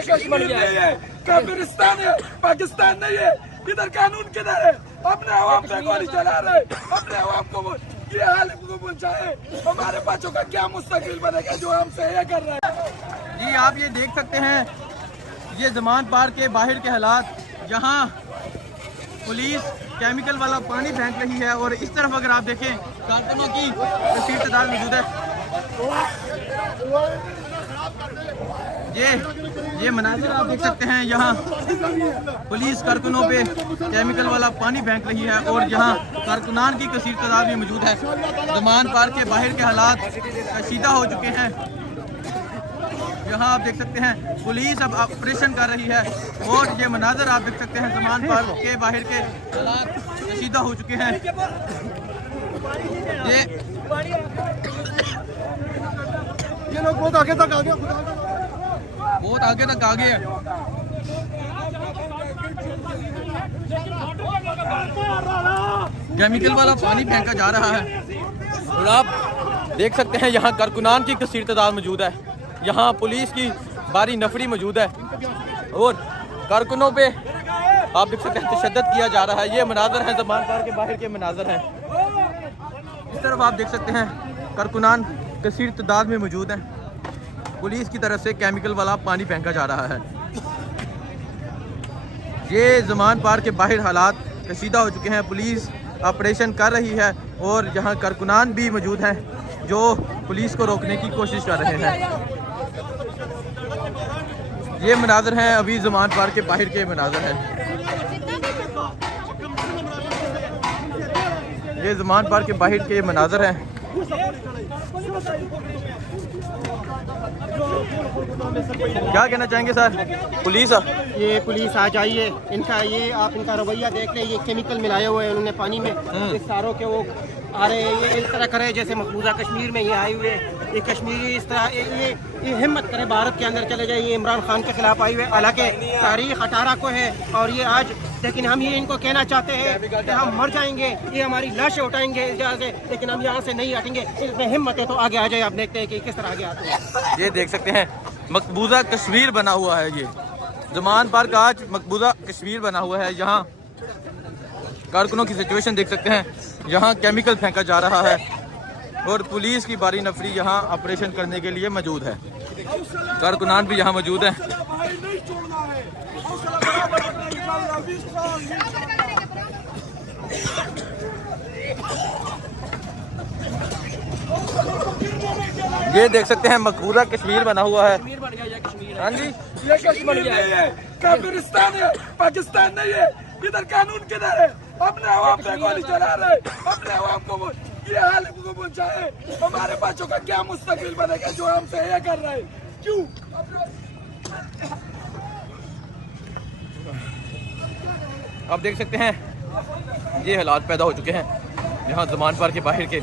ये कश्मीर नहीं है, काफिरिस्तान है, पाकिस्तान नहीं है। इधर कानून किधर है? अपने आवाम पे गोली चला रहे, अपने आवाम को ये हाल को पहुंचाए। हमारे बच्चों का क्या मुस्तकबिल बनेगा जो हमसे ये कर रहे हैं। जी आप ये देख सकते हैं, ये ज़मान पार्क के बाहर के हालात, जहाँ पुलिस केमिकल वाला पानी फेंक रही है और इस तरफ अगर आप देखें कारकुनों की कसीर तादाद मौजूद है। ये मनाजिर आप देख सकते हैं, यहाँ पुलिस कारकुनों पे केमिकल वाला पानी फेंक रही है और यहाँ कारकुनान की कसीर तादाद भी मौजूद है। ज़मान पार्क के बाहर के हालात कशीदा हो चुके हैं। यहाँ आप देख सकते हैं पुलिस अब ऑपरेशन कर रही है और ये मनाजर आप देख सकते हैं, ज़मान पार्क के बाहर के हालात कशीदा हो चुके हैं। ये लोग बहुत आगे तक आ गए, बहुत आगे तक आ गए हैं। केमिकल वाला पानी फेंका जा रहा है और आप देख सकते हैं यहाँ कारकुनान की कसीर तादाद मौजूद है। यहाँ पुलिस की भारी नफरी मौजूद है और कारकुनों पे आप देख सकते हैं तशद्दुद किया जा रहा है। ये मनाजर हैं, ज़मान पार्क के बाहर के मनाजर हैं। इस तरफ आप देख सकते हैं कारकुनान कसीर तादाद में मौजूद हैं। पुलिस की तरफ से केमिकल वाला पानी फेंका जा रहा है। ये ज़मान पार्क के बाहर हालात कशीदा हो चुके हैं। पुलिस ऑपरेशन कर रही है और यहाँ कारकुनान भी मौजूद हैं जो पुलिस को रोकने की कोशिश कर रहे हैं। ये मनाजर हैं अभी ज़मान पार्क के बाहर के मनाजर हैं। ये ज़मान पार्क के बाहर के मनाजर हैं। क्या कहना चाहेंगे सर? पुलिस आ जाइए, इनका रवैया देख ले। ये केमिकल मिलाए हुए हैं उन्होंने पानी में, इस सारों के वो आ रहे हैं। ये इस तरह करे जैसे मकबूजा कश्मीर में ये आए हुए, ये कश्मीरी इस तरह ये हिम्मत करे भारत के अंदर चले जाए। ये इमरान खान के खिलाफ आई हुए, हालांकि तारीख 18 को है और ये आज, लेकिन हम ये इनको कहना चाहते हैं कि हम मर जाएंगे, ये हमारी लाशें उठाएंगे इस जगह से, लेकिन हम यहाँ से नहीं हटेंगे। इसमें हिम्मत है तो आगे आ जाए। आप देखते हैं कि किस तरह आगे आते हैं। ये देख सकते हैं मकबूजा कश्मीर बना हुआ है। ये ज़मान पार्क आज मकबूजा कश्मीर बना हुआ है। यहाँ कारकुनों की सिचुएशन देख सकते हैं, यहाँ केमिकल फेंका जा रहा है और पुलिस की भारी नफरी यहाँ ऑपरेशन करने के लिए मौजूद है। कारकुनान भी यहाँ मौजूद हैं। ये देख सकते हैं मकबूजा कश्मीर बना हुआ है। हाँ जी, ये कश्मीर नहीं है, काफिरिस्तान है, पाकिस्तान नहीं है। इधर कानून किधर है? अपने आवाम पे गोली चला रहे, अपने आवाम को ये हाल को पहुंचाए। हमारे बच्चों का क्या मुस्तकबिल बनेगा जो हमसे ये कर रहे हैं? क्यों? आप देख सकते हैं ये हालात पैदा हो चुके हैं यहाँ ज़मान पार्क के बाहर के।